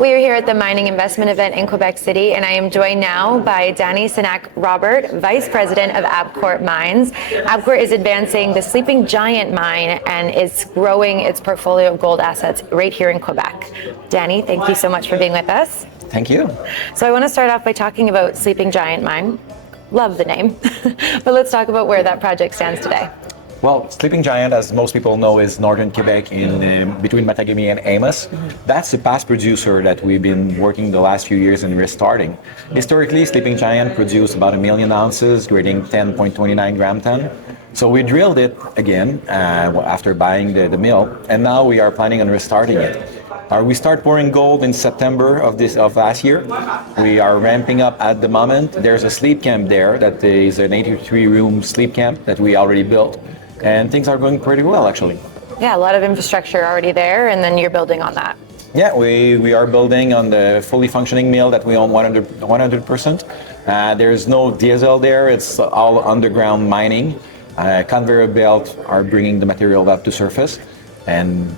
We are here at the mining investment event in Quebec City, and I am joined now by Dany Cenac Robert, Vice President of Abcourt Mines. Abcourt is advancing the Sleeping Giant mine and is growing its portfolio of gold assets right here in Quebec. Dany, thank you so much for being with us. Thank you. So I want to start off by talking about Sleeping Giant mine. Love the name, but let's talk about where that project stands today. Well, Sleeping Giant, as most people know, is northern Quebec in between Matagami and Amos. That's the past producer that we've been working the last few years in restarting. Historically, Sleeping Giant produced about 1 million ounces, grading 10.29 gram ton. So we drilled it again after buying the mill, and now we are planning on restarting it. We start pouring gold in September of last year. We are ramping up at the moment. There's a sleep camp there that is an 83-room sleep camp that we already built. And things are going pretty well, actually. Yeah, a lot of infrastructure already there, and then you're building on that. Yeah, we are building on the fully functioning mill that we own 100%. There's no diesel there, it's all underground mining. Conveyor belt are bringing the material up to surface. And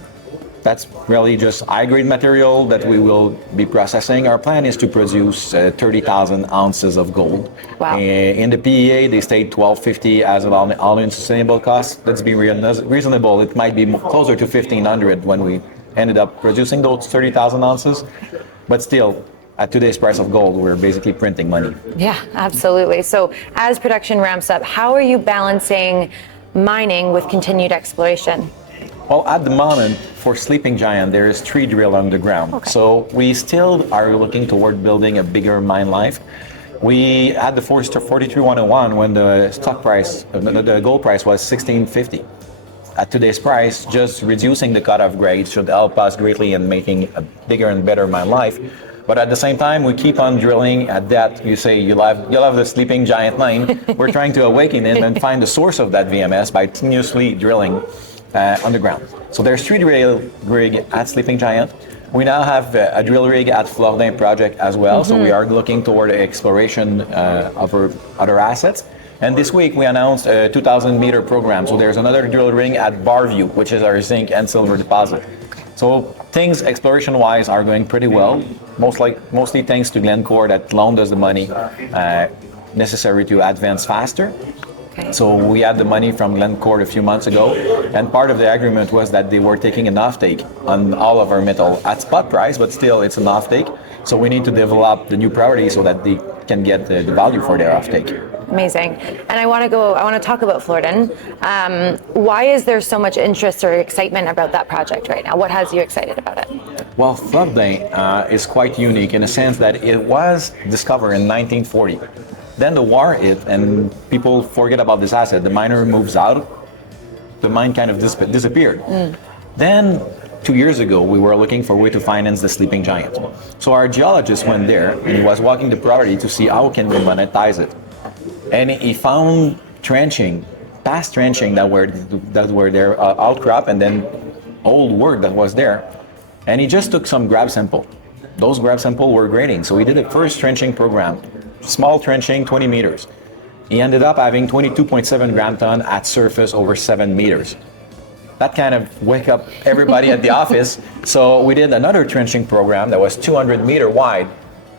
that's really just high-grade material that we will be processing. Our plan is to produce 30,000 ounces of gold. Wow. In the PEA, they state $1,250 as an all-in sustainable cost. Let's be reasonable. It might be closer to $1,500 when we ended up producing those 30,000 ounces. But still, at today's price of gold, we're basically printing money. Yeah, absolutely. So as production ramps up, how are you balancing mining with continued exploration? Well, at the moment, for Sleeping Giant, there is 3 drill underground. Okay. So we still are looking toward building a bigger mine life. We had the 43-101 when the stock price, the gold price was $1,650. At today's price, just reducing the cutoff grade should help us greatly in making a bigger and better mine life. But at the same time, we keep on drilling at that. You say you love the Sleeping Giant mine. We're trying to awaken it and find the source of that VMS by continuously drilling underground. So there's 3 drill rig at Sleeping Giant. We now have a drill rig at Flordin Project as well. So we are looking toward the exploration of our other assets. And this week we announced a 2,000 meter program. So there's another drill rig at Barview, which is our zinc and silver deposit. So things exploration-wise are going pretty well. Mostly thanks to Glencore that loaned us the money necessary to advance faster. Okay. So we had the money from Glencore a few months ago, and part of the agreement was that they were taking an offtake on all of our metal at spot price, but still it's an offtake. So we need to develop the new priority so that they can get the value for their offtake. Amazing. And I want to talk about Flordin. Why is there so much interest or excitement about that project right now? What has you excited about it? Well, Flordin is quite unique in a sense that it was discovered in 1940. Then the war hit and people forget about this asset. The miner moves out, the mine kind of disappeared. Then 2 years ago, we were looking for a way to finance the Sleeping Giant. So our geologist went there and he was walking the property to see how can we monetize it. And he found past trenching that were there, outcrop, and then old work that was there. And he just took some grab sample. Those grab samples were grading. So he did a first trenching program. Small trenching, 20 meters. He ended up having 22.7 gram ton at surface over 7 meters. That kind of wake up everybody at the office. So we did another trenching program that was 200 meter wide.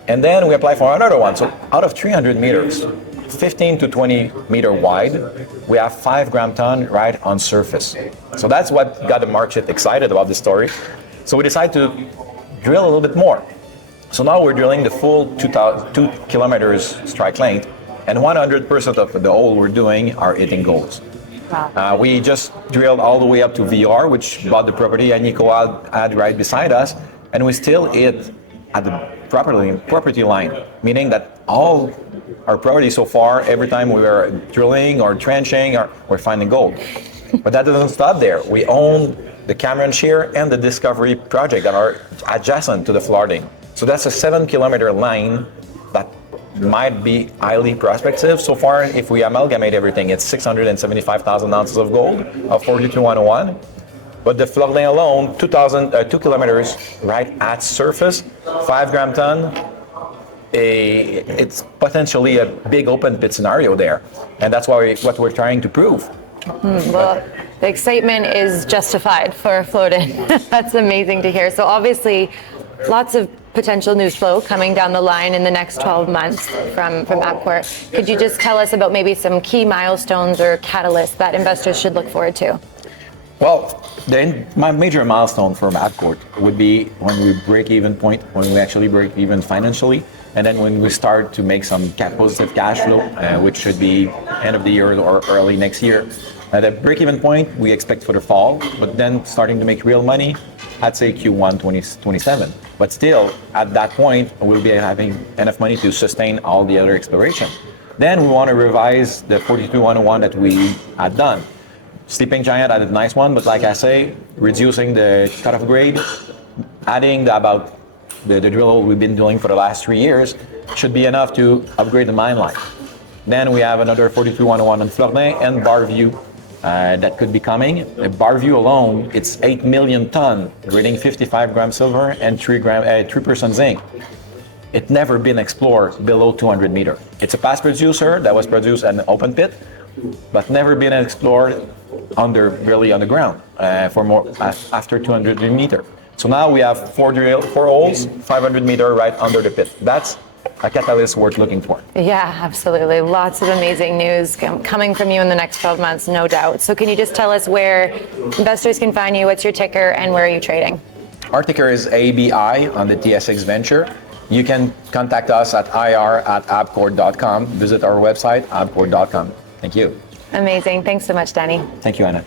And then we applied for another one. So out of 300 meters, 15 to 20 meter wide, we have 5 gram ton right on surface. So that's what got the market excited about the story. So we decided to drill a little bit more. So now we're drilling the full 2 kilometers strike length, and 100% of the hole we're doing are hitting golds. Wow. We just drilled all the way up to VR, which bought the property, and Nico had right beside us, and we still hit at the property line, meaning that all our property so far, every time we are drilling or trenching, we're finding gold. But that doesn't stop there. We own the Cameron Shear and the Discovery Project that are adjacent to the Flordin. So that's a 7-kilometer line that might be highly prospective. So far, if we amalgamate everything, it's 675,000 ounces of gold of 42-101. But the Flordin alone, 2 kilometers right at surface, 5 gram ton, it's potentially a big open pit scenario there. And that's what we're trying to prove. Well, the excitement is justified for Flordin. That's amazing to hear. So obviously, lots of potential news flow coming down the line in the next 12 months from Abcourt. Could you just tell us about maybe some key milestones or catalysts that investors should look forward to? Well, my major milestone for Abcourt would be when we break even point, when we actually break even financially, and then when we start to make some positive cash flow, which should be end of the year or early next year. At the break-even point, we expect for the fall, but then starting to make real money, I'd say Q1 2027. But still, at that point, we'll be having enough money to sustain all the other exploration. Then we want to revise the 42-101 that we had done. Sleeping Giant had a nice one, but like I say, reducing the cutoff grade, adding the drill hole we've been doing for the last 3 years should be enough to upgrade the mine life. Then we have another 42-101 on Flordin and Barview that could be coming. Barview alone, it's 8 million ton, grading 55 grams silver and 3% zinc. It's never been explored below 200 meter. It's a past producer that was produced in an open pit, but never been explored really underground for more after 200 meter. So now we have 4 holes, 500 meter right under the pit. That's a catalyst worth looking for. Yeah, absolutely. Lots of amazing news coming from you in the next 12 months, no doubt. So can you just tell us where investors can find you? What's your ticker and where are you trading? Our ticker is ABI on the TSX Venture. You can contact us at ir@abcourt.com. Visit our website, abcourt.com. Thank you. Amazing. Thanks so much, Dany. Thank you, Anna.